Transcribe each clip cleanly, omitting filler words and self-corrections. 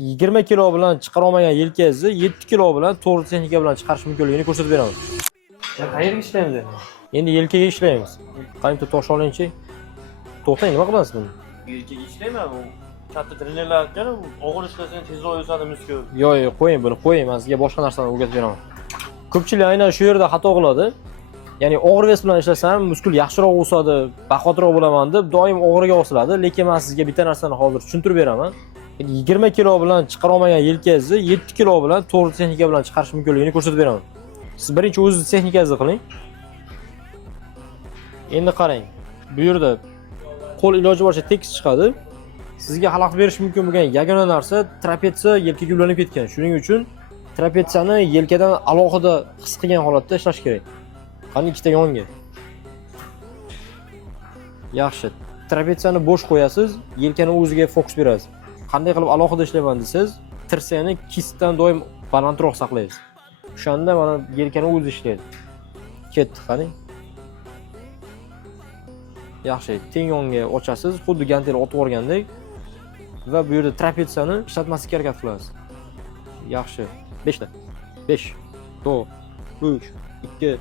20 kilo bilan chiqara olmagan yelkangizni 7 kilo bilan to'g'ri texnika bilan chiqarish mumkinligini ko'rsatib beraman. Qayerga ishlaymiz endi? Endi yelkaga ishlaymiz. Qani tosh olingchi. To'xtang, nima qilyapsiz buni? Yelkaga ishlayman. Bu katta trenerlar aytgan, og'ir ishlasang tezroq o'sadi muskul. Yo'q, qo'ying buni, qo'ying. Men sizga boshqa narsani o'rgatib beraman. Ko'pchilik aynan shu yerda xato qiladi. Ya'ni og'ir ves bilan ishlasam, muskul yaxshiroq o'sadi, baquvvatroq bo'laman deb doim og'irga osiladi, lekin men sizga bitta narsani hozir tushuntirib beraman. 20 kilo bilan chiqara olmagan yelkangizni 7 kilo bilan to'g'ri texnika bilan chiqarish mumkinligini ko'rsatib beraman. Siz birinchi o'zingiz texnikangizni qiling. Endi qarang. Bu yerda qo'l iloji boricha tekis chiqadi. Sizga xalaqit berish mumkin bo'lgan yagona narsa trapetsiya yelkaga ulanib ketgan. Shuning uchun trapetsiyani yelkadan alohida his qilgan holatda ishlash kerak. Qani ikkita yonga. Yaxshi. Trapetsiyani bo'sh qo'yasiz, yelkani o'ziga fokus berasiz. Qanday qilib alohida ishlayman desangiz, tirsakni kistdan doim balandroq saqlaysiz. O'shanda mana yelkani o'zi ishlaydi. Ketdi, qani. Yaxshi, teng yonga ochasiz, xuddi gantel otib o'rgandek va bu yerda trapetsiyani ishlatmaslikka harakat qilasiz. Yaxshi. 5 ta. 5, 4, 3, 2,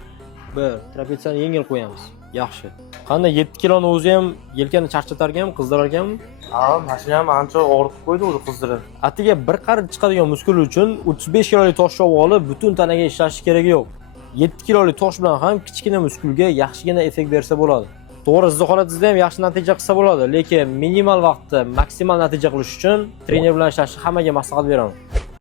1. Trapetsiyani yengil qo'yamiz. Yaxshi. Qanday 7 kiloni o'zi ham yelkani charchatargan, qizdirarganmi? Ha, mashina ham ancha og'ritib qo'ydi o'zi qizdirib. Atiga bir qarib chiqadigan muskul uchun 35 kilolik toshni olib butun tanaga ishlashi keragi yo'q. 7 kilolik tosh bilan ham kichkina muskulga yaxshigina effekt bersa bo'ladi. To'g'ri, siz holatingizda ham yaxshi natija qilsa bo'ladi, lekin minimal vaqtda maksimal natija qilish uchun trener bilan ishlashni hammaga maslahat beraman.